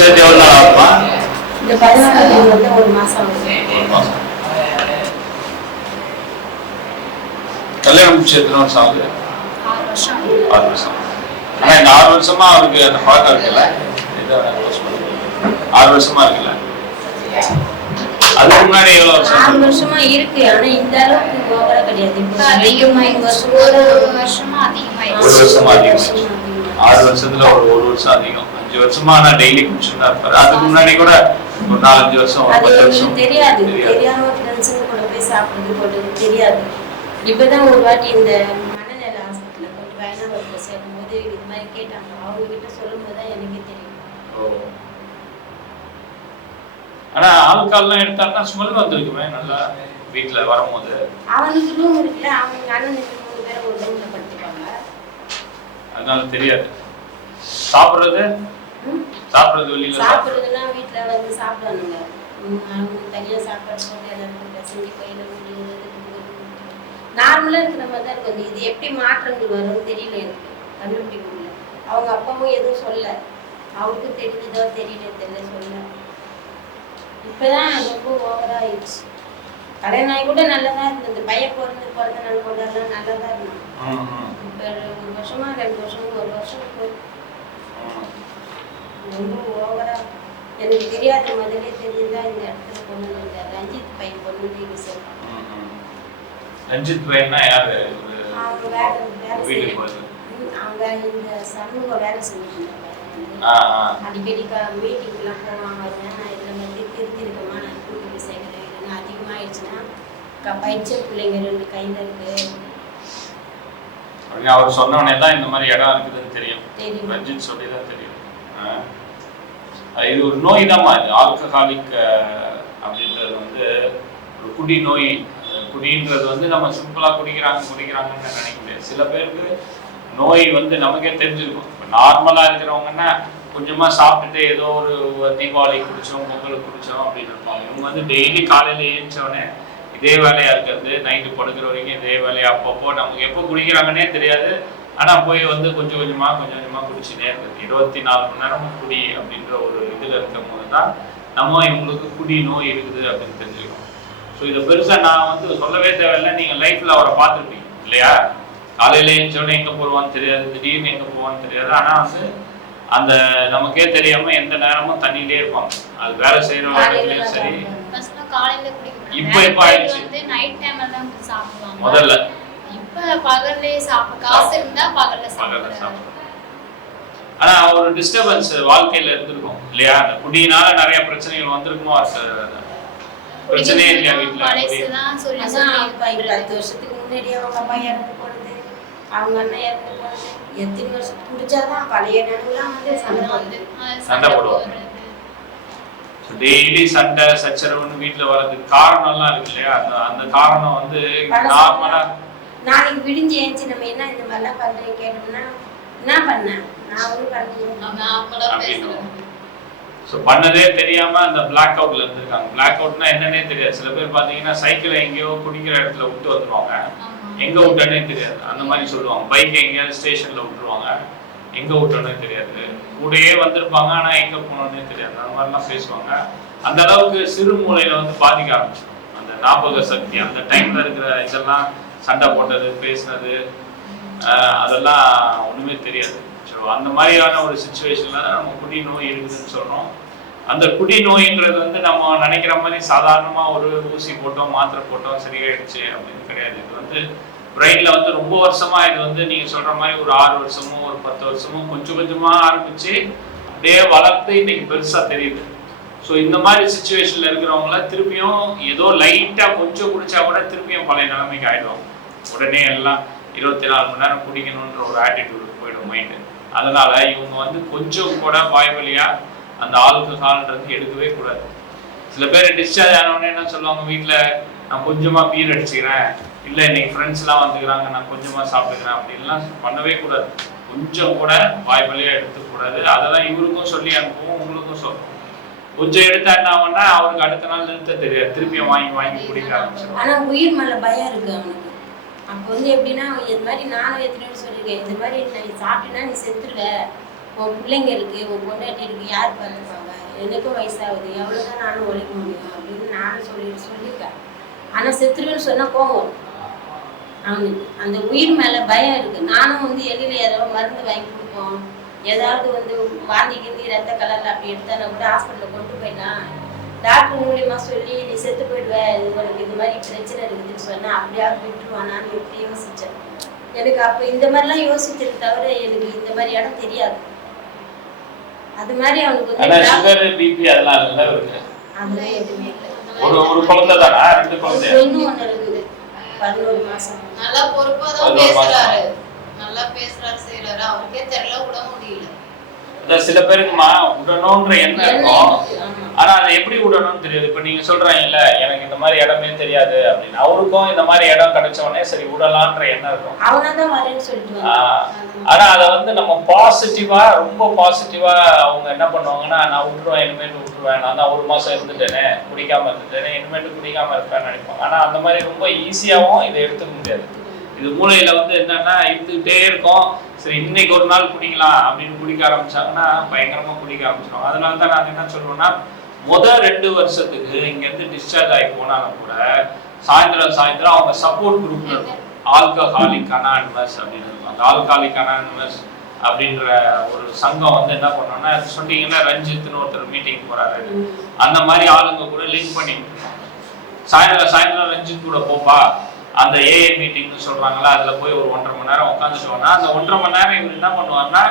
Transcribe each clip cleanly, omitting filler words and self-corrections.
சேர்த்து எவ்வளவு நாள் ஆகுமா? இந்த 14ஆம் தேதி வந்து ஒரு மாசம் ஆகுது. ஒரு மாசம். கல்யாணம் முடிச்சு எத்தனை வருஷம் ஆகுது? 6 வருஷம். 6 வருஷம். ஆனா இந்த 6 வருஷமா அவருக்கு அந்த பழக்கம் இருக்குல்ல, 6 வருஷமா இருக்குல்ல, அதுக்கு முன்னாடி எவ்வளவு வருஷம்? 6 வருஷமா இருக்கு. ஆனா இந்த அளவுக்கு ஓவரா கிடையாது. இப்போ அதிகமாயிடுச்சு. ஒரு வருஷமா அதிகமாயிடுச்சு. ஒரு வருஷமா அதிகமாயிடுச்சு. 6 வருஷத்துல ஒரு வருஷம் அதிகம். 5 வருஷமா ஆனா டெய்லி குடிச்சுட்டு இருப்பாரு. அதுக்கு முன்னாடி கூட ஒரு 4-5 வருஷம், ஒரு 10 வருஷம் தெரியாது. தெரியாம ஃப்ரெண்ட்ஸுங்க கூட போய் சாப்பிடுறது போட்டது தெரியாது. இப்பதான் ஒரு வாட்டி இந்த மனநல ஹாஸ்பிட்டல்ல கொஞ்சம் வயநாடு சேரும்போது இது மாதிரி கேட்டாங்க. அவங்க கிட்ட சொல்லும் போதுதான் எனக்கே தெரியும். ஆனா ஆல்கஹால்லாம் எடுத்தாருன்னா ஸ்மெல் வந்துருக்குமே நல்லா வீட்டுல வரும்போது. அவனுக்கு ரூம் இருக்குல்ல, அவங்க அண்ணனுக்கு 3 பேரும் ஒரு ரூம்ல படுத்துப்பாங்க. அதனால தெரியாது. சாப்பிடுறது வெளியில சாப்பிடுறதுலாம் வீட்டுல வந்து சாப்பிடுவானுங்க. அவங்க தனியா சாப்பாடு போட்டு எல்லாருக்கும் செஞ்சு கையில ஊட்டி நார்மலா இருக்கிற மாதிரி தான் இருக்கும். இது எப்படி மாற்றங்கள் வரும்னு தெரியல, எனக்கு கண்டுபிடிக்க முடியல. அவங்க அப்பாவும் எதுவும் சொல்ல, அவருக்கும் தெரிஞ்சதோ தெரியல சொல்ல. இப்பதான் ரொம்ப ஓவரா ஆயிடுச்சு. கல்யாணம் கூட நல்லதா இருந்தது. பையன் பிறந்த நாள் கொண்டாடலாம் நல்லதா இருந்தான். இப்ப 1 வருஷமா 2 வருஷம் 1 வருஷம் ரொம்ப ஓவரா. எனக்கு தெரியாத முதலே தெரிஞ்சுதான் இந்த இடத்துல கொண்டு வந்து ரஞ்சித் பையன் கொண்டு வந்து இங்க சேர்ப்பான். ரஞ்சித் பையனா யாரு? அவங்க அவங்க இந்த சமூக வேலை செஞ்சுட்டு அடிக்கடி மீட்டிங்லாம் போவாங்க. நான் இதில் வந்து திருத்திருக்கமா நான் கூட்டு போய் சேர்க்கிறேன். இல்லைன்னா அதிகமாகிடுச்சுன்னா பயிற்சி பிள்ளைங்க 2 கையில் இருக்கு. அவர் சொன்னவனே தான் இந்த மாதிரி இடம் இருக்குதுன்னு தெரியும். ரஞ்சித் சொல்லி தான் தெரியும். இது ஒரு நோய் தான். இது ஆல்கஹாலிக் அப்படின்றது வந்து ஒரு குடி நோய். குடின்றது வந்து நம்ம சிம்பிளா குடிக்கிறாங்கன்னு நினைக்க முடியாது. சில பேருக்கு நோய் வந்து நமக்கே தெரிஞ்சிருக்கும். இப்போ நார்மலா இருக்கிறவங்கன்னா கொஞ்சமா சாப்பிட்டுட்டு ஏதோ ஒரு தீபாவளி குடிச்சோம், பொங்கல் குடிச்சோம் அப்படின்னு இருப்பாங்க. இவங்க வந்து டெய்லி காலையில எழுந்தோடனே இதே வேலையா இருக்கிறது, நைட்டு படுக்கிற வரைக்கும் இதே வேலையா. அப்பப்போ நமக்கு எப்போ குடிக்கிறாங்கன்னே தெரியாது. ஆனா போய் வந்து கொஞ்சம் கொஞ்சமா குடிச்சுட்டே இருக்குது. 24 மணி நேரமும் குடி அப்படின்ற ஒரு இதுல இருக்கும் போது தான் நம்ம இவங்களுக்கு குடி நோய் இருக்குது அப்படின்னு தெரிஞ்சுக்கணும். ஸோ இதை பெருசா நான் வந்து சொல்லவே தேவையில்லை. நீங்க லைஃப்ல அவரை பார்த்துருப்பீங்க இல்லையா? காலையில எழுந்தோடனே எங்க போடுவான்னு தெரியாது, திடீர்னு எங்க போவான்னு தெரியாது. ஆனா வந்து அந்த நமக்கே தெரியாம எந்த நேரமும் தண்ணியிலே இருப்பாங்க. அது வேலை செய்யற வேலையிலயும் சரி. இப்ப ஆயிடுச்சு. முதல்ல ஆனா ஒரு டிஸ்டர்பன்ஸ் வாழ்க்கையில இருந்திருக்கும் இல்லையா? அந்த குடியினால நிறைய பிரச்சனைகள் வந்திருக்குமோ? பிரச்சனையே இல்லையா வீட்டுல? 10 வருஷத்துக்கு முன்னாடி அவங்க அப்பா இறந்து போனது, அவங்க அண்ணன் இறந்து போனது, எத்தனை வருஷத்துக்கு குடிச்சாதான் பழைய நினைவுலாம் வந்து சண்டை போடுவாங்க. டெய்லி சண்டை சச்சரவுன்னு வீட்டுல வர்றதுக்கு காரணம்லாம் இருக்கு இல்லையா? அந்த காரணம் வந்து நார்மலா நாளைக்கு விடிஞ்சு ஏஞ்சி நம்ம என்ன இந்த மாதிரிலாம் பண்றேன் கேட்டோம்னா என்ன பண்ணேன் நான் ஒரு பண்ணேன். ஸோ பண்ணதே தெரியாம அந்த பிளாக் அவுட்ல இருந்திருக்காங்க. பிளாக் அவுட்னா என்னன்னே தெரியாது. சில பேர் பாத்தீங்கன்னா சைக்கிளை எங்கேயோ குடிக்கிற இடத்துல விட்டு வந்துருவாங்க, எங்க விட்டனே தெரியாது. அந்த மாதிரி சொல்லுவாங்க. பைக் எங்கேயாவது ஸ்டேஷன்ல விட்டுருவாங்க, எங்க விட்டோன்னே தெரியாது. கூடயே வந்திருப்பாங்க ஆனா எங்க போனோன்னே தெரியாது. அந்த மாதிரிலாம் பேசுவாங்க. அந்த அளவுக்கு சிறு மூளையில வந்து பாதிக்க ஆரம்பிச்சிடும் அந்த ஞாபக சக்தி. அந்த டைம்ல இருக்கிற இதெல்லாம் சண்டை போட்டது, பேசினது, அதெல்லாம் ஒண்ணுமே தெரியாது. ஸோ அந்த மாதிரியான ஒரு சுச்சுவேஷன்ல நம்ம குடி நோய் இருக்குதுன்னு சொல்றோம். அந்த குடி நோய்ன்றது வந்து நம்ம நினைக்கிற மாதிரி சாதாரணமா ஒரு ஊசி போட்டோம், மாத்திரை போட்டோம், சரியாயிடுச்சு அப்படின்னு கிடையாது. இது வந்து பிரெயின்ல வந்து ரொம்ப வருஷமா இது வந்து நீங்க சொல்ற மாதிரி ஒரு 6 வருஷமோ ஒரு 10 வருஷமோ கொஞ்சம் கொஞ்சமா ஆரம்பிச்சு அப்படியே வளர்த்து இன்னைக்கு பெருசா தெரியுது. ஸோ இந்த மாதிரி சுச்சுவேஷன்ல இருக்கிறவங்கள திருப்பியும் ஏதோ லைட்டா கொஞ்சம் குடிச்சா கூட திருப்பியும் பழைய நிலைமைக்கு ஆயிடுவாங்க. உடனே எல்லாம் 24 மணி நேரம் குடிக்கணுன்ற ஒரு ஆட்டிடியூடு போயிடும் மைண்டு. அதனால இவங்க வந்து கொஞ்சம் கூட வாய் வழியா அந்த ஆல்கஹால்ன்றது எடுக்கவே கூடாது. சில பேர் டிஸ்சார்ஜ் ஆனவொடனே என்ன சொல்லுவாங்க, வீட்டுல நான் கொஞ்சமா பீர் அடிச்சுக்கிறேன், இல்ல இன்னைக்கு ஃப்ரெண்ட்ஸ் எல்லாம் வந்துக்கிறாங்க நான் கொஞ்சமா சாப்பிட்டுக்கிறேன் அப்படின்லாம் பண்ணவே கூடாது. கொஞ்சம் கூட வாய் வழியா எடுத்துக்க கூடாது. அதெல்லாம் இவருக்கும் சொல்லி அனுப்புவோம், உங்களுக்கும் சொல்லுவோம். கொஞ்சம் எடுத்தா என்ன ஆகும்னா அவருக்கு அடுத்த நாள் நிறுத்த தெரியாது, திருப்பியும் வாங்கி குடிக்க ஆரம்பிச்சிடும். ஆனா உயிர் மேல பயம் இருக்கு அவனுக்கு. அப்போ வந்து எப்படின்னா இது மாதிரி நானும் எத்தனை சொல்லியிருக்கேன், இந்த மாதிரி நீ சாப்பிட்டீங்கன்னா நீ செத்துருவ, உன் பிள்ளைங்க இருக்கு, உன் பொண்டாட்டி இருக்கு, யார் பார்த்துப்பாங்க, எனக்கும் வயசாகுது, எவ்வளோதான் நானும் உழைக்க முடியும் அப்படின்னு நானும் சொல்லியிருக்கேன். ஆனால் செத்துருவேன்னு சொன்னால் கோவம் வரும் அவனுக்கு. அந்த உயிர் மேலே பயம் இருக்குது. நானும் வந்து எளியில் ஏதோ மருந்து வாங்கி கொடுப்போம், ஏதாவது வந்து வாந்தி கிந்தி ரத்த கலரில் அப்படி எடுத்தாலும் கூட ஹாஸ்பிட்டலில் கொண்டு போயிடலாம், டாக்டர் மூலியமாக சொல்லி நீ செத்து போயிடுவேன், உனக்கு இது மாதிரி பிரச்சனை இருக்குதுன்னு சொன்னால் அப்படியாவது விட்டுருவானான்னு எப்படி யோசித்தேன். எனக்கு அப்போ இந்த மாதிரிலாம் யோசிச்சது தவிர எனக்கு இந்த மாதிரி இடம் தெரியாது. அது மாதிரி அவனுக்கு சுகர் பிபி அதெல்லாம் இல்ல இருக்கு. அதெல்லாம் எதுவுமே இல்லை. ஒரு குழந்தை தானா? 2 குழந்தை. ஒன்று இருக்குது, 11 மாசம். நல்லா பொறுப்பா தான் பேசுறாரு, நல்லா பேசுறாரு, செய்யறாரு. அவருக்கே தெரியல, விட முடியல. சில பேருக்குமா விடணும்ன்ற எண்ணம் இருக்கும், ஆனா அதை எப்படி விடணும்னு தெரியாது. இப்ப நீங்க சொல்றீங்கல்ல எனக்கு இந்த மாதிரி இடமே தெரியாது அப்படின்னு, அவருக்கும் இந்த மாதிரி இடம் கிடைச்ச உடனே சரி விடலான்ற எண்ணம் இருக்கும். அவனதான் வரேன்னு சொல்லிட்டு ஆனா அதை வந்து நம்ம பாசிட்டிவா, ரொம்ப பாசிட்டிவா அவங்க என்ன பண்ணுவாங்கன்னா, நான் விட்டுருவேன், இனிமேட்டு விட்டுருவேன், நான் தான் 1 மாசம் இருந்துட்டேனே, குடிக்காம இருந்துட்டேனே, இனிமேட்டு குடிக்காம இருப்பேன்னு நினைப்பாங்க. ஆனா அந்த மாதிரி ரொம்ப ஈஸியாவும் இதை எடுத்துக்க முடியாது. இது மூளையில வந்து என்னன்னா இருந்துகிட்டே இருக்கும். சரி இன்னைக்கு ஒரு நாள் குடிக்கலாம் அப்படின்னு குடிக்க ஆரம்பிச்சாங்கன்னா பயங்கரமா குடிக்க ஆரம்பிச்சிடும். அதனால தான் நாங்கள் என்ன சொல்றோம்னா, முதல் 2 வருஷத்துக்கு இங்கேருந்து டிஸ்சார்ஜ் ஆகி போனாலும் கூட சாயந்தரம் அவங்க சப்போர்ட் குரூப்ல இருக்கும், ஆல்கஹாலிக் அனானிமஸ் அப்படின்னு இருக்கும். அந்த ஆல்கஹாலிக் அனானிமஸ் அப்படின்ற ஒரு சங்கம் வந்து என்ன பண்ணோம்னா, சொன்னீங்கன்னா ரஞ்சித்னு ஒருத்தர் மீட்டிங் போறாரு, அந்த மாதிரி ஆளுங்க கூட லிங்க் பண்ணி சாயந்தரம் ரஞ்சித் கூட போப்பா, அந்த ஏஏ மீட்டிங்னு சொல்றாங்களா, அதுல போய் ஒரு 1.5 மணி நேரம் உட்காந்துட்டோம்னா, அந்த 1.5 மணி நேரம் இவர் என்ன பண்ணுவாருன்னா,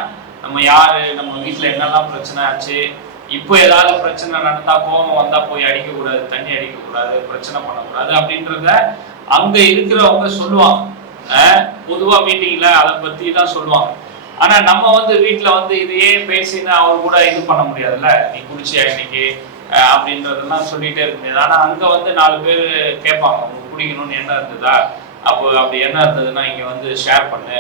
நம்ம யாரு, நம்ம வீட்டுல என்னெல்லாம் பிரச்சனை ஆச்சு, இப்போ ஏதாவது பிரச்சனை நடந்தா கோபம் வந்தா போய் அடிக்கக்கூடாது, தண்ணி அடிக்கக்கூடாது, பிரச்சனை பண்ணக்கூடாது அப்படின்றத அங்க இருக்கிறவங்க சொல்லுவாங்க. பொதுவா மீட்டிங்ல அதை பத்தி தான் சொல்லுவாங்க. ஆனா நம்ம வந்து வீட்டுல வந்து இதையே பேசினா அவர் கூட இது பண்ண முடியாதுல்ல, நீ குடிச்சியா இன்னைக்கு அப்படின்றதெல்லாம் சொல்லிட்டே இருக்க முடியாது. ஆனா அங்க வந்து 4 பேர் கேட்பாங்க, உங்களுக்கு குடிக்கணும்னு என்ன இருந்ததா, அப்போ அப்படி என்ன இருந்ததுன்னா இங்க வந்து ஷேர் பண்ணு,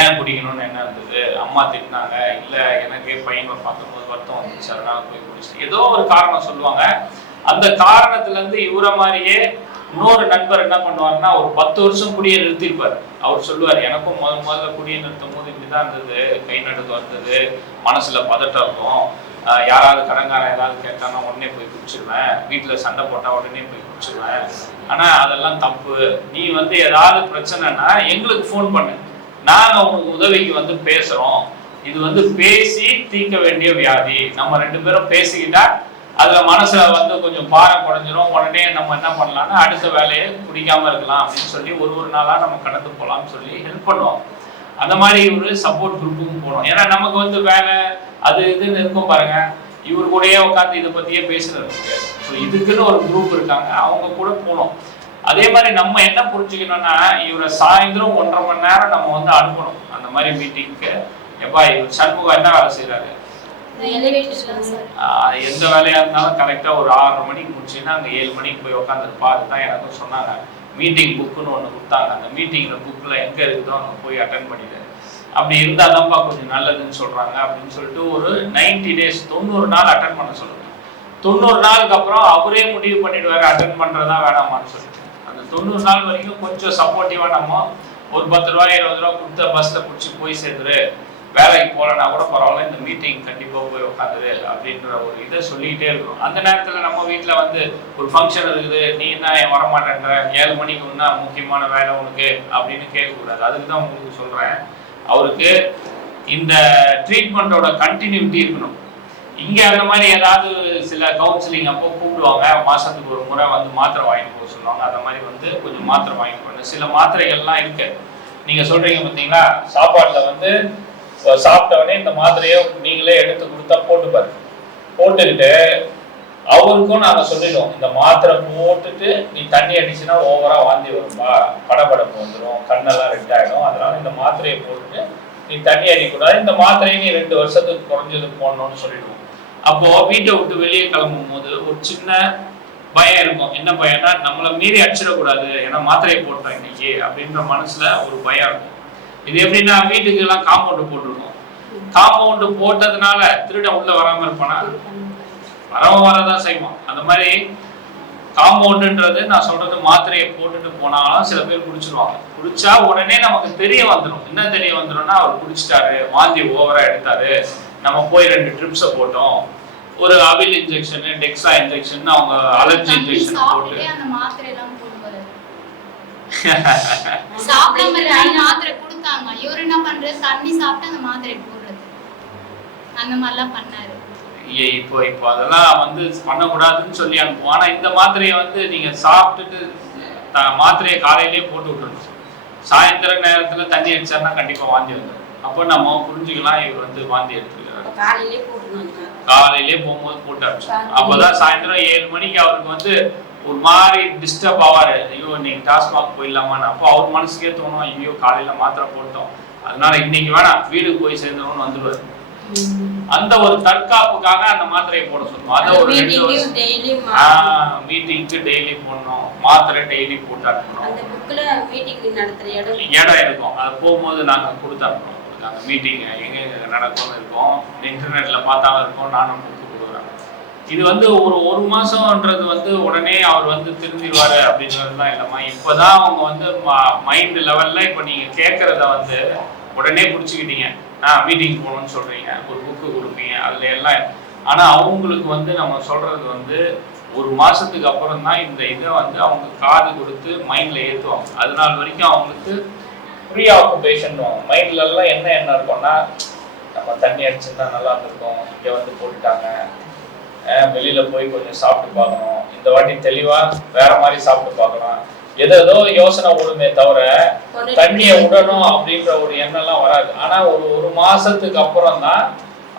ஏன் குடிக்கணும்னு என்ன இருந்தது, அம்மா திட்டினாங்க, இல்லை எனக்கு பையனை பார்க்கும்போது வருத்தம் வந்துச்சு அதனால போய் குடிச்சிட்டு ஏதோ ஒரு காரணம் சொல்லுவாங்க. அந்த காரணத்துல இருந்து இவரை மாதிரியே இன்னொரு நண்பர் என்ன பண்ணுவாருன்னா, ஒரு 10 வருஷம் குடியை நிறுத்திருப்பார். அவர் சொல்லுவார், எனக்கும் முதல்ல குடியை நிறுத்தும் போது இப்படிதான் இருந்தது, கை நடுக்கு வந்தது, மனசுல பதட்டம் இருக்கும், யாராவது கடங்காரன் ஏதாவது கேட்டானா உடனே போய் குடிச்சிருவேன், வீட்டுல சண்டை போட்டா உடனே போய் குடிச்சிருவேன், ஆனா அதெல்லாம் தப்பு, நீ வந்து ஏதாவது பிரச்சனைனா எங்களுக்கு ஃபோன் பண்ணு, நாங்க உங்களுக்கு உதவிக்கு வந்து பேசுறோம், இது வந்து பேசி தீர்க்க வேண்டிய வியாதி, நம்ம 2 பேரும் பேசிக்கிட்டா அதுல மனசுல வந்து கொஞ்சம் பாரம் குறைஞ்சிரும், உடனே நம்ம என்ன பண்ணலாம்னா அடுத்த வேலையை குடிக்காம இருக்கலாம் அப்படின்னு சொல்லி ஒரு நாளா நம்ம கடந்து போகலாம்னு சொல்லி ஹெல்ப் பண்ணுவோம். அந்த மாதிரி ஒரு சப்போர்ட் குரூப்புக்கும் போகணும். ஏன்னா நமக்கு வந்து வேலை அது இதுன்னு இருக்கும் பாருங்க, இவரு கூடயே உட்காந்து இதை பத்தியே பேசுறது முடியாது. ஸோ இதுக்குன்னு ஒரு குரூப் இருக்காங்க, அவங்க கூட போகணும். அதே மாதிரி நம்ம என்ன புரிஞ்சுக்கணும்னா, இவரை சாயந்தரம் 1.5 மணி நேரம் நம்ம வந்து அனுப்பணும் அந்த மாதிரி மீட்டிங்க்கு. எப்பா இவர் சண்முகம் என்ன வேலை செய்யறாரு, எந்த வேலையா இருந்தாலும் கரெக்டா ஒரு 6:30 மணிக்கு முடிச்சுன்னா அங்க 7 மணிக்கு போய் உட்காந்துருப்பா. அதுதான் எனக்கும் சொன்னாங்க, மீட்டிங் புக்குன்னு ஒண்ணு கொடுத்தாங்க, அந்த மீட்டிங்ல புக்ல எங்க இருக்குதோ அங்க போய் அட்டென்ட் பண்ணிடு, அப்படி இருந்தாதான்ப்பா கொஞ்சம் நல்லதுன்னு சொல்றாங்க அப்படின்னு சொல்லிட்டு ஒரு 90 டேஸ் 90 நாள் அட்டென்ட் பண்ண சொல்லுங்க. 90 நாளுக்கு அப்புறம் அவரே முடிவு பண்ணிடுவாரு அட்டென்ட் பண்றதா வேணாமான்னு சொல்லிட்டு. அந்த 90 நாள் வரைக்கும் கொஞ்சம் சப்போர்ட்டிவா நம்ம ஒரு 10 ரூபாய் 20 ரூபா கொடுத்த பஸ்ல பிடிச்சி போய் சேர்ந்துரு, வேலைக்கு போகலன்னா கூட பரவாயில்ல, இந்த மீட்டிங் கண்டிப்பா போய் உட்காந்துரு அப்படின்ற ஒரு இதை சொல்லிக்கிட்டே இருக்கணும். அந்த நேரத்துல நம்ம வீட்டுல வந்து ஒரு ஃபங்க்ஷன் இருக்குது, நீ என்ன வரமாட்டேன்ற, 7 மணிக்கு ஒன்னா முக்கியமான வேலை உனக்கு அப்படின்னு கேட்கக்கூடாது. அதுக்கு தான் உங்களுக்கு சொல்றேன், அவருக்கு இந்த ட்ரீட்மெண்ட்டோட கண்டினியூட்டி இருக்கணும். இங்க அந்த மாதிரி ஏதாவது சில கவுன்சிலிங் அப்போ கூப்பிடுவாங்க, மாசத்துக்கு ஒரு முறை வந்து மாத்திரை வாங்கிட்டு போக சொல்லுவாங்க, அந்த மாதிரி வந்து கொஞ்சம் மாத்திரை வாங்கிட்டு போகணும். சில மாத்திரைகள்லாம் இருக்கு, நீங்க சொல்றீங்க பார்த்தீங்களா, சாப்பாட்டுல வந்து சாப்பிட்டவனே இந்த மாத்திரையை நீங்களே எடுத்து கொடுத்தா போட்டுப்பாரு, போட்டுக்கிட்டு அவருக்கும் நாங்க சொல்லிடுவோம், இந்த மாத்திரை போட்டுட்டு நீ தண்ணி அடிச்சுன்னா ஓவரா வாந்தி வரும்பா, படபடப்பு வந்துடும், கண்ணெல்லாம் ரெட் ஆகிடும், அதனால இந்த மாத்திரையை போட்டுட்டு நீ தண்ணி அடிக்கூடாது, இந்த மாத்திரையை நீ 2 வருஷத்துக்கு குறைஞ்சது போடணும்னு சொல்லிடுவோம். அப்போ வீட்டை விட்டு வெளியே கிளம்பும் போது ஒரு சின்ன பயம் இருக்கும். என்ன பயம்னா, நம்மளை மீறி அடிச்சிடக்கூடாது, ஏன்னா மாத்திரையை போட்டோம் இன்னைக்கு அப்படின்ற மனசுல ஒரு பயம் இருக்கும். இது எப்படின்னா, வீட்டுக்கு எல்லாம் காம்பவுண்ட் போட்டிருக்கோம், காம்பவுண்ட் போட்டதுனால திருட உள்ள வராம இருப்பானா, வரதான் செய்வான். அந்த மாதிரி காம்பவுண்டுன்றது நான் சொல்றது மாத்திரையை போட்டுட்டு போனாலும் சில பேர் குடிச்சிருவாங்க. குடிச்சா உடனே நமக்கு தெரிய வந்துடும். என்ன தெரிய வந்துடும்னா, அவர் குடிச்சிட்டாரு, வாந்தி ஓவரா எடுத்தாரு, நம்ம போய் 2 ட்ரிப்ஸை போட்டோம், ஒரு அவில் இன்ஜெக்ஷன், டெக்ஸா இன்ஜெக்ஷன், அவங்க அலர்ஜி இன்ஜெக்ஷன் போட்டு அந்த மாத்திரை எல்லாம் போடுவாரு. சாப்பிடாம மாத்திரை கொடுத்தாங்க, இவரு என்ன பண்றது, தண்ணி சாப்பிட்டு அந்த மாத்திரை போடுறது, அந்த மாதிரிலாம் பண்ணாரு. இப்போ அதெல்லாம் வந்து பண்ணக்கூடாதுன்னு சொல்லி அனுப்புவோம். ஆனா இந்த மாத்திரையை வந்து நீங்க சாப்பிட்டுட்டு மாத்திரையை காலையிலேயே போட்டு விட்டுருணும். சாயந்தர நேரத்துல தண்ணி அடிச்சாருன்னா கண்டிப்பா வாந்தி வந்துடும். அப்போ நம்ம புரிஞ்சுக்கலாம் இவர் வந்து வாந்தி எடுத்துக்கிறாரு. காலையிலேயே போகும்போது போட்டு அனுப்பிச்சோம். அப்பதான் சாயந்தரம் 7 மணிக்கு அவருக்கு வந்து ஒரு மாதிரி டிஸ்டர்ப் ஆவாரு, ஐயோ இன்னைக்கு டாஸ்மாக் போயிடலாமான்னு. அப்போ அவர் மனசுக்கே தோணும், ஐயோ காலையில மாத்திரை போட்டோம், அதனால இன்னைக்கு வேணாம் வீட்டுக்கு போய் சேர்ந்துரும்னு வந்துடுவாரு. அந்த ஒரு தற்காப்புக்காக அந்த மாத்திரையை போட சொல்லுவோம். அதை ஒரு 2 வருஷம் மீட்டிங்க்கு டெய்லி போடணும், மாத்திரை டெய்லி போட்டு அனுப்பணும். இடம் இருக்கும், அது போகும்போது நாங்க கொடுத்து அனுப்பணும். அந்த மீட்டிங் எங்க நடக்கும்னு இருக்கும், இன்டர்நெட்ல பார்த்தாலும் இருக்கும், நானும் கொடுக்குறேன். இது வந்து ஒரு மாசம்ன்றது வந்து உடனே அவர் வந்து திருந்திடுவாரு அப்படின்றதுலாம் இல்லைம்மா. இப்பதான் அவங்க வந்து மைண்ட் லெவல்ல இப்ப நீங்க கேட்கறத வந்து உடனே பிடிச்சிக்கிட்டீங்க. மீட்டிங் போகணும்னு சொல்றீங்க, ஒரு புக்கு கொடுப்பீங்க, அதுல எல்லாம். ஆனா அவங்களுக்கு வந்து நம்ம சொல்றது வந்து ஒரு மாசத்துக்கு அப்புறம் தான் இந்த இதை வந்து அவங்க காது கொடுத்து மைண்ட்ல ஏற்றுவாங்க. அதனால வரைக்கும் அவங்களுக்கு ப்ரீ ஆக்குபேஷன் மைண்ட்ல எல்லாம் என்ன இருக்கும்னா, நம்ம தண்ணி அடிச்சிருந்தா நல்லா இருந்திருக்கும், இங்க வந்து போட்டுட்டாங்க, வெளியில போய் கொஞ்சம் சாப்பிட்டு பார்க்கணும், இந்த வாட்டி தெளிவா வேற மாதிரி சாப்பிட்டு பார்க்கலாம், ஏதோ யோசனை விடுமே தவிர தண்ணியை விடணும் அப்படின்ற ஒரு எண்ணம்லாம் வராது. ஆனா ஒரு மாசத்துக்கு அப்புறம் தான்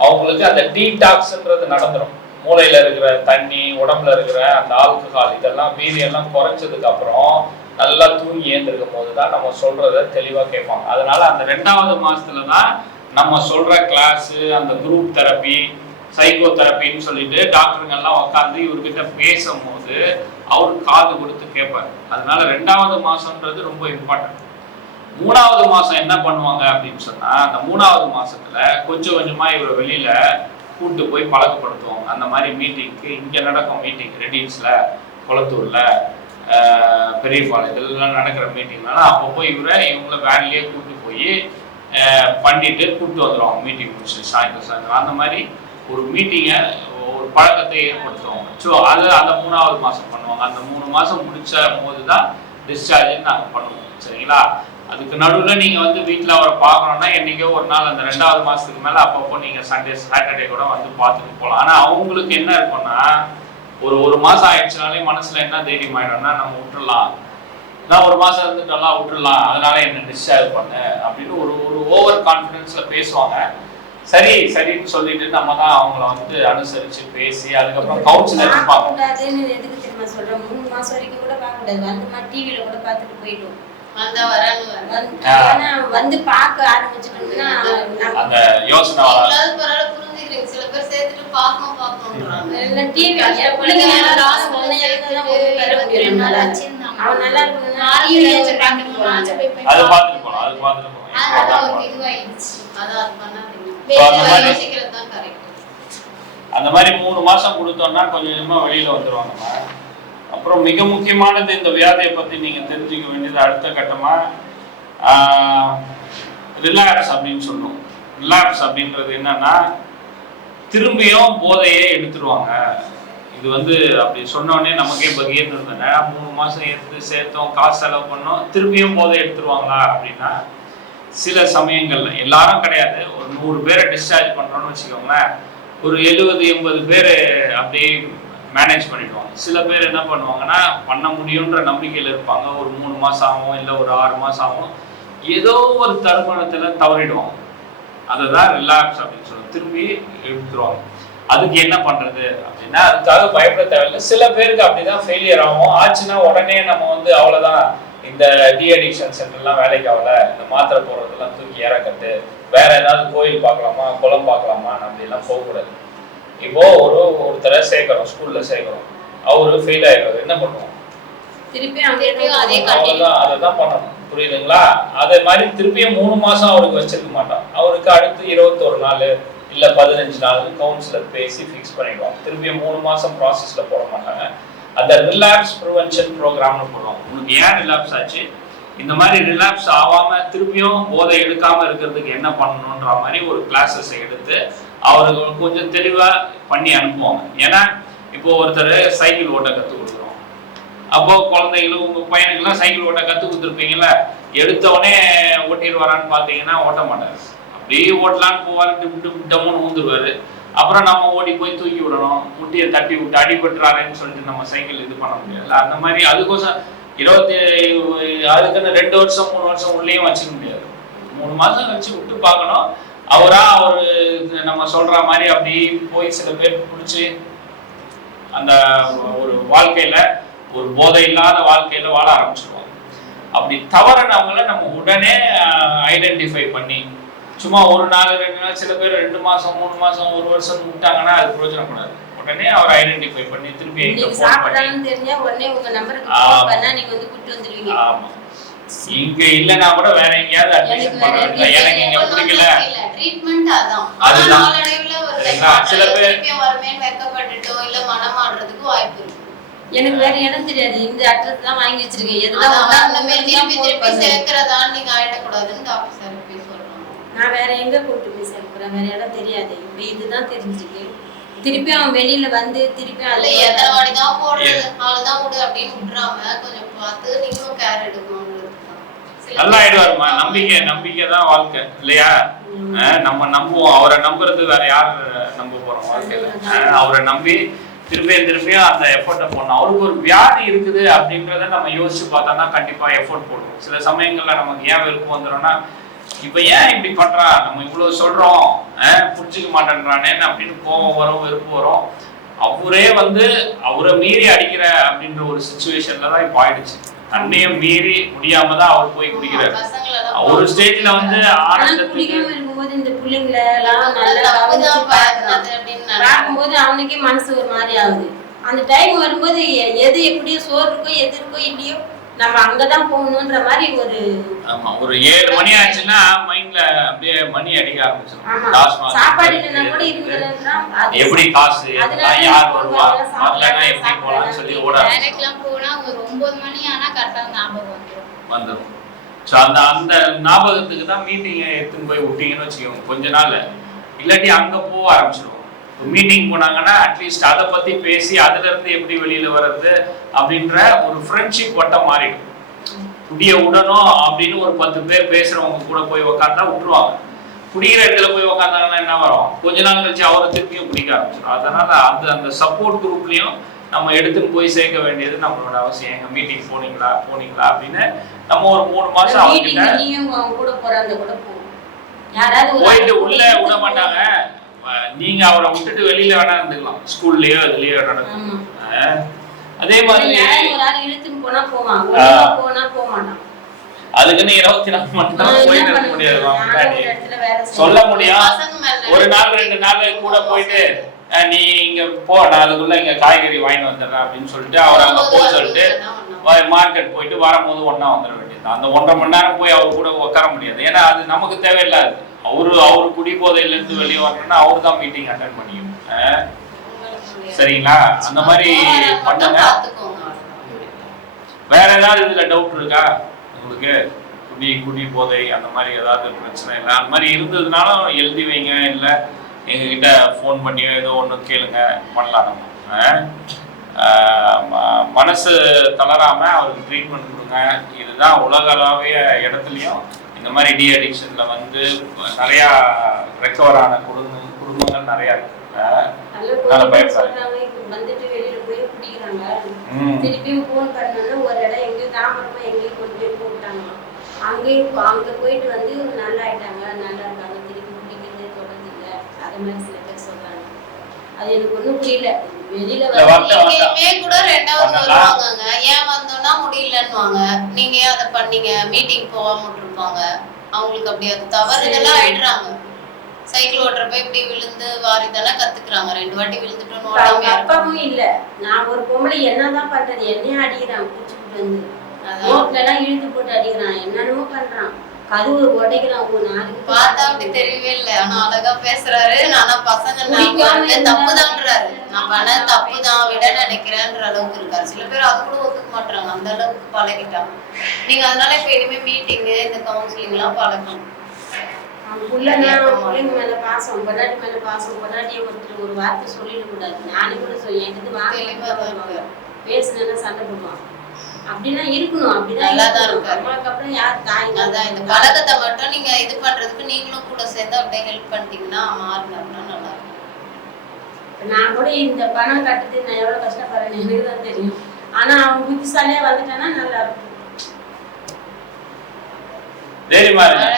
அவங்களுக்கு அந்த டீடாக்ஸ்ன்றது நடந்துடும். மூளையில இருக்கிற தண்ணி, உடம்புல இருக்கிற அந்த ஆல்கஹால், இதெல்லாம் வீரியெல்லாம் குறைச்சதுக்கு அப்புறம் நல்லா தூங்கி ஏந்திருக்கும் போதுதான் நம்ம சொல்றத தெளிவா கேட்பாங்க. அதனால அந்த 2வது மாசத்துலதான் நம்ம சொல்ற கிளாஸ், அந்த குரூப் தெரப்பி, சைக்கோ தெரப்பின்னு சொல்லிட்டு டாக்டருங்கெல்லாம் உட்காந்து இவர்கிட்ட பேசும்போது அவரு காது கொடுத்து கேட்பாரு. அதனால 2வது மாசம்ன்றது ரொம்ப இம்பார்ட்டன்ட். 3வது மாசம் என்ன பண்ணுவாங்க அப்படின்னு சொன்னா, அந்த 3வது மாசத்துல கொஞ்சம் கொஞ்சமா இவரை வெளியில கூட்டு போய் பழக்கப்படுத்துவாங்க. அந்த மாதிரி மீட்டிங்க்கு இங்க நடக்கும் மீட்டிங், ரெடின்ஸ்ல, குளத்தூர்ல, பெரியபாளையம் இதெல்லாம் நடக்கிற மீட்டிங்னால அப்பப்போ இவங்கள வேன்லயே கூட்டு போய் பண்ணிட்டு கூப்பிட்டு வந்துடுவாங்க. மீட்டிங் முடிச்சு சாயந்தரம் அந்த மாதிரி ஒரு மீட்டிங்கை, ஒரு பழக்கத்தை ஏற்படுத்துவாங்க. ஸோ அது அந்த 3வது மாசம் பண்ணுவாங்க. அந்த 3 மாசம் முடிச்ச போதுதான் டிஸ்சார்ஜ் நாங்கள் பண்ணுவோம். சரிங்களா? அதுக்கு நடுவில் நீங்கள் வந்து வீட்டில் அவரை பார்க்கணுன்னா என்னைக்கோ ஒரு நாள் அந்த 2வது மாசத்துக்கு மேலே அப்பப்போ நீங்கள் சாட்டர்டே கூட வந்து பார்த்துட்டு போகலாம். ஆனால் அவங்களுக்கு என்ன இருக்கும்னா, ஒரு மாசம் ஆயிடுச்சுனாலே மனசுல என்ன தைரியம் ஆயிடும்னா, நம்ம விட்டுடலாம், நான் 1 மாசம் இருந்துட்டெல்லாம் விட்டுடலாம், அதனால என்ன டிஸ்சார்ஜ் பண்ணு அப்படின்னு ஒரு ஓவர் கான்ஃபிடென்ஸ்ல பேசுவாங்க. சரின்னு சொல்லிட்டு நம்ம தான் அவங்கள வந்து அனுசரிச்சு பேசி அதுக்கப்புறம் கவுன்சிலர் பார்க்கணும். எதுக்கு தெரியுமா சொல்றேன், 3 மாசம் வரைக்கும் கூட பார்க்க கூடாது. வந்து டிவில கூட பார்த்துட்டு போயிடும். வந்து பார்க்க ஆரம்பிச்சுட்டோம்னா அந்த யோசனை புரிஞ்சுக்கிறீங்க. சில பேர் சேர்த்துட்டு பார்க்கணும்ன்றாங்க. டிவி பிள்ளைங்க அவன் நல்லா இருக்கணும்னா அது பார்த்துட்டு போகலாம், அது பார்த்துட்டு அந்த மாதிரி 3 மாசம் கொடுத்தோம்னா கொஞ்சம் கொஞ்சமா வெளியில வந்துருவாங்க. அப்புறம் மிக முக்கியமானது, இந்த வியாதியை பத்தி நீங்க தெரிஞ்சுக்க வேண்டியது அடுத்த கட்டமா ரிலாப்ஸ் அப்படின்னு சொல்லுவோம். ரிலாப்ஸ் அப்படின்றது என்னன்னா, திரும்பியும் போதையே எடுத்துருவாங்க. இது வந்து அப்படி சொன்னோடனே நமக்கே பகீர்னு இருந்தேன். 3 மாசம் எடுத்து சேர்த்தோம், காசு செலவு பண்ணோம், திரும்பியும் போதை எடுத்துருவாங்களா அப்படின்னா, சில சமயங்கள்ல, எல்லாரும் கிடையாது, ஒரு 100 பேரை டிஸ்சார்ஜ் பண்றோம்னு வச்சுக்கோங்களேன், ஒரு 70-80 பேர் அப்படியே மேனேஜ் பண்ணிடுவாங்க. சில பேர் என்ன பண்ணுவாங்கன்னா, பண்ண முடியுன்ற நம்பிக்கையில் இருப்பாங்க. ஒரு 3 மாசம் ஆகும், இல்லை ஒரு 6 மாசம் ஆகும், ஏதோ ஒரு தருமானத்துல தவறிடுவாங்க. அதுதான் ரிலாக்ஸ் அப்படின்னு சொல்லுவோம். திரும்பி எடுத்துருவாங்க. அதுக்கு என்ன பண்றது அப்படின்னா, அதுக்காக பயப்பட தேவையில்லை. சில பேருக்கு அப்படிதான் ஃபெயிலியர் ஆகும். ஆச்சுன்னா உடனே நம்ம வந்து அவ்வளவுதான், இந்த டி அடிக்ஷன் சென்டர்லாம் வேலைக்கு ஆகல, இந்த மாத்திரை போடுறதெல்லாம் தூக்கி இறக்கட்டு, வேற ஏதாவது கோயில் பார்க்கலாமா, குளம் பார்க்கலாமா அப்படிலாம் போகக்கூடாது. இப்போ ஒருத்தரை சேர்க்கிறோம், ஸ்கூல்ல சேர்க்கிறோம், அவரு ஃபெயில் ஆயிடுறாரு, என்ன பண்ணுவோம்? அதைதான் பண்ணணும். புரியுதுங்களா? அதே மாதிரி திருப்பியும் 3 மாசம் அவருக்கு வச்சிருக்க மாட்டோம். அவருக்கு அடுத்து 21 நாள் இல்ல 15 நாள் கவுன்சிலர் பேசி ஃபிக்ஸ் பண்ணிடுவோம். திருப்பியும் 3 மாசம் ப்ராசஸ்ல போட மாட்டாங்க. அந்த ரிலாப்ஸ் ப்ரிவென்ஷன் ப்ரோக்ராம்னு போடுவோம். உங்களுக்கு ஏன் ரிலாப்ஸ் ஆச்சு, இந்த மாதிரி ரிலாப்ஸ் ஆகாம திருப்பியும் போதை எடுக்காம இருக்கிறதுக்கு என்ன பண்ணணுன்ற மாதிரி ஒரு கிளாஸஸ் எடுத்து அவருக்கு கொஞ்சம் தெளிவா பண்ணி அனுப்புவாங்க. ஏன்னா இப்போ ஒருத்தர் சைக்கிள் ஓட்ட கற்றுக் கொடுக்குறோம், அப்போ குழந்தைகளும் உங்க பையனுக்கெல்லாம் சைக்கிள் ஓட்ட கற்றுக் கொடுத்துருப்பீங்களா, எடுத்தவொடனே ஓட்டிடுவாரான்னு பார்த்தீங்கன்னா ஓட்ட மாட்டாரு. அப்படியே ஓட்டலான்னு போவார், டம்முன்னு ஊந்துருவாரு. அப்புறம் நம்ம ஓடி போய் தூக்கி விடணும், முட்டியை தட்டி விட்டு அடிபட்டுறாருன்னு சொல்லிட்டு நம்ம சைக்கிள் இது பண்ண முடியாது. அந்த மாதிரி அதுக்கோசம் அதுக்குன்னு 2 வருஷம் 3 வருஷம் உள்ளேயும் வச்சுக்க முடியாது. 3 மாசம் வச்சு விட்டு பார்க்கணும். அவரா ஒரு நம்ம சொல்ற மாதிரி அப்படி போய் சில பேர் பிடிச்சி அந்த ஒரு வாழ்க்கையில ஒரு போதை இல்லாத வாழ்க்கையில வாழ ஆரம்பிச்சிருவாங்க. அப்படி தவறுனவங்கள நம்ம உடனே ஐடென்டிஃபை பண்ணி, சும்மா 1 நாள் 2 நாள், சில பேர் 2 மாசம் 3 மாசம் 1 வருஷம் விட்டாங்கன்னா அது பிரயோஜனப்படாது. உடனே அவர் ஐடென்டிஃபை பண்ணி திருப்பி எங்க ஃபோன் பண்ணி தெரிஞ்சா உடனே உங்க நம்பருக்கு ஃபோன் பண்ணா நீங்க வந்து கூட்டி வந்துருவீங்க. ஆமா, இங்க இல்லனா கூட வேற எங்கயாவது அட்மிஷன் பண்றாங்க. எனக்கு இங்க பிடிக்கல ட்ரீட்மென்ட் அதுதான் நாளடைவுல ஒரு சில பேர் வரமே வெக்கப்பட்டுட்டோ இல்ல மனமாடுறதுக்கு வாய்ப்பு இருக்கு. எனக்கு வேற இடம் தெரியாது, இந்த அட்ரஸ் தான் வாங்கி வச்சிருக்கேன், எதுதான் அந்த மாதிரி திருப்பி சேர்க்கறதா நீங்க ஆயிடக்கூடாதுன்னு ஆபீசர் போய் சொல்றாங்க. நான் வேற எங்க கூட்டி போய் சேர்க்கிறேன், வேற இடம் தெரியாது. இப்ப இதுதான் தெரிஞ்சிருக்கு. திருப்பி அவன் வெளியில வந்து திருப்பி அல்ல எத்தனை வாடி தான் போடுறது, நாளதான் விடு அப்படின்னு விட்டுறாம கொஞ்சம் பார்த்து நீங்களும் கேர் எடுக்கணும். நல்லா ஆயிடுவாருமா. நம்பிக்கை தான் வாழ்க்கை இல்லையா? நம்ம நம்புவோம், அவரை நம்புறது வேற யார் நம்ப போறோம் வாழ்க்கையில? அவரை நம்பி திரும்பியும் அந்த எஃபர்ட்டை போடணும். அவருக்கு ஒரு வியாதி இருக்குது அப்படின்றத நம்ம யோசிச்சு பார்த்தோம்னா கண்டிப்பா எஃபர்ட் போடுவோம். சில சமயங்கள்ல நமக்கு ஏன் வெறுப்பு வந்துடும்னா, இப்ப ஏன் இப்படி பண்றான், நம்ம இவ்வளவு சொல்றோம் புடிச்சுக்க மாட்டேன்றானே அப்படின்னு கோபம் வரும், வெறுப்பு வரும். அவரே வந்து அவரை மீறி அடிக்கிற அப்படின்ற ஒரு சிச்சுவேஷன்ல தான் இப்ப ஆயிடுச்சு. தன்னையும் மீறி முடியாம தான் அவர் போய் குடிக்கிறார். ஒரு ஸ்டேஜ்ல வந்து குடிக்காம இருக்கும்போது இந்த பிள்ளைங்களை எல்லாம் நல்லா பார்க்கும்போது அவனுக்கே மனசு ஒரு மாதிரி ஆகுது. அந்த டைம் வரும்போது எது எப்படியோ சோறு இருக்கோ எது இருக்கோ இல்லையோ நம்ம அங்கதான் போகணும்ன்ற மாதிரி ஒரு ஆமா, ஒரு 7 மணி ஆச்சுன்னா மைண்ட்ல அப்படியே மணி அடிக்க ஆரம்பிச்சிடும். சாப்பாடு இல்லைன்னா கூட இருக்குதுன்னா எப்படி காசு யார் வருவா வரலன்னா எப்படி போலாம்னு சொல்லி ஓட போனா ஒரு 9 மணி ஆனா கரெக்டா ஞாபகம் வந்துடும். ஸோ அந்த ஞாபகத்துக்கு தான் மீட்டிங்கை எடுத்துன்னு போய் விட்டீங்கன்னு வச்சுக்கோங்க கொஞ்ச நாள். இல்லாட்டி அங்க போக ஆரம்பிச்சிடுவோம். மீட்டிங் போனாங்கன்னா அட்லீஸ்ட் அதை பத்தி பேசி அதுல இருந்து எப்படி வெளியில வர்றது அப்படின்ற ஒரு ஃப்ரெண்ட்ஷிப் வட்டம் மாறிடும். குடிய விடணும் அப்படின்னு ஒரு 10 பேர் பேசுறவங்க கூட போய் உக்காந்தா விட்டுருவாங்க. குடிக்கிற இடத்துல போய் உக்காந்தாங்கன்னா என்ன வரும், கொஞ்ச நாள் கழிச்சு அவரை திருப்பியும் குடிக்க ஆரம்பிச்சிடும். அதனால அந்த சப்போர்ட் குரூப்லயும் நம்ம எடுத்துன்னு போய் சேர்க்க வேண்டியது நம்மளோட அவசியம். எங்க மீட்டிங் போனீங்களா அப்படின்னு நம்ம ஒரு 3 மாசம் போயிட்டு உள்ள விட மாட்டாங்க. நீங்க அவரை விட்டுட்டு வெளியில வேணா இருந்துக்கலாம், ஸ்கூல்லயோ அதுலயோ நடக்கும். அதே மாதிரி அதுக்குன்னு 24 மணி நேரம் போயிட்டு இருக்க முடியாது. சொல்ல முடியும், ஒரு நாள் 2 நாள் கூட போயிட்டு நீ இங்க போ, நான் அதுக்குள்ள இங்க காய்கறி வாங்கிட்டு வந்துடுறேன் அப்படின்னு சொல்லிட்டு அவர் அங்க போக சொல்லிட்டு மார்க்கெட் போயிட்டு வரும்போது ஒன்னா வந்துட வேண்டியது. அந்த 1.5 மணி நேரம் போய் அவர் கூட உட்கார முடியாது. ஏன்னா அது நமக்கு தேவையில்லாது. அவரு குடி போதையில இருந்து வெளியே வரணும்னா அவரு தான் மீட்டிங் அட்டென்ட் பண்ணிக்கணும். சரிங்களா? அந்த மாதிரி பண்ணுங்க. வேற ஏதாவது இதுல டவுட் இருக்கா உங்களுக்கு? குடி போதை அந்த மாதிரி ஏதாவது பிரச்சனை இல்லை, அந்த மாதிரி இருந்ததுனாலும் எழுதி வைங்க, இல்லை எங்ககிட்ட ஃபோன் பண்ணியோ ஏதோ ஒன்று கேளுங்க, பண்ணலாம் நம்ம. மனசு தளராம அவருக்கு ட்ரீட்மெண்ட் கொடுங்க. இதுதான் உலகளாவிய இடத்துலையும் இந்த மாதிரி டி அடிக்ஷன்ல வந்து நிறைய ரெக்கவர் ஆன குடும்பங்கள் நிறைய இருக்கு. வந்துட்டு வெளியில போய் குடிக்கிறாங்க, திருப்பியும் போன் பண்ணோம்னா ஒரு இடம் எங்கேயும் தாமரமா எங்கேயும் கொண்டு போய் போட்டாங்க. அங்க போயிட்டு வந்து நல்லா ஆயிட்டாங்க, நல்லா இருக்காங்க, திருப்பி குடிக்கிறது தொடர்ந்து இல்லை. அது மாதிரி சில பேர் சொல்றாங்க. அது எனக்கு ஒண்ணும் புரியல. வெளியில கூட 2வது வருவாங்க, ஏன் வந்தோம்னா முடியலன்னுவாங்க. நீங்க ஏன் அதை பண்ணீங்க, மீட்டிங் போகாம விட்டுருப்பாங்க. அவங்களுக்கு அப்படி அது தவறுதெல்லாம் ஆயிடுறாங்க. சைக்கிள் ஓட்டுறப்ப இப்படி விழுந்து வாரிதானே கத்துக்கிறாங்க. 2 வாட்டி விழுந்துட்டோம். அப்பாவும் இல்ல, நான் ஒரு பொம்பளை என்னதான் பண்றது, என்னையும் அடிக்கிறான், குடிச்சுட்டு வந்து ரோட்ல எல்லாம் இழுத்து போட்டு அடிக்கிறான், என்னென்னமோ பண்றான், கதவு உடைக்கிறான். பார்த்தா அப்படி தெரியவே இல்லை, ஆனா அழகா பேசுறாரு. ஆனா பசங்க தப்புதான்றாரு, நான் பண்ண தப்புதான் விட நினைக்கிறேன்ற அளவுக்கு இருக்காரு. சில பேர் அது கூட ஒத்துக்க மாட்டாங்க, அந்த அளவுக்கு பழகிட்டாங்க. நீங்க அதனால இப்ப இனிமே மீட்டிங் இந்த கவுன்சிலிங் எல்லாம் பழக்கணும். பிள்ளைங்க மேல பாசம், பொண்டாட்டி மேல பாசம், பொண்டாட்டியை ஒருத்தர் ஒரு வார்த்தை சொல்லிடக்கூடாது. நானே கூட சொல்லி என்கிட்ட வாங்க பேசுனா சண்டை போடுவான். அப்படிலாம் இருக்கணும். அப்படிதான் அம்மாவுக்கு அப்புறம் யார் தாய்? அதான் இந்த பழக்கத்தை மட்டும் நீங்க இது பண்றதுக்கு நீங்களும் கூட சேர்ந்து அப்படியே ஹெல்ப் பண்ணிட்டீங்கன்னா மாறினாருன்னா நல்லா இருக்கும். நான் கூட இந்த பணம் கட்டுறது நான் எவ்வளவு கஷ்டப்படுறேன் எனக்கு தான் தெரியும். ஆனா அவன் புத்திசாலியா வந்துட்டானா நல்லா இருக்கும். தைரியமா இருங்க.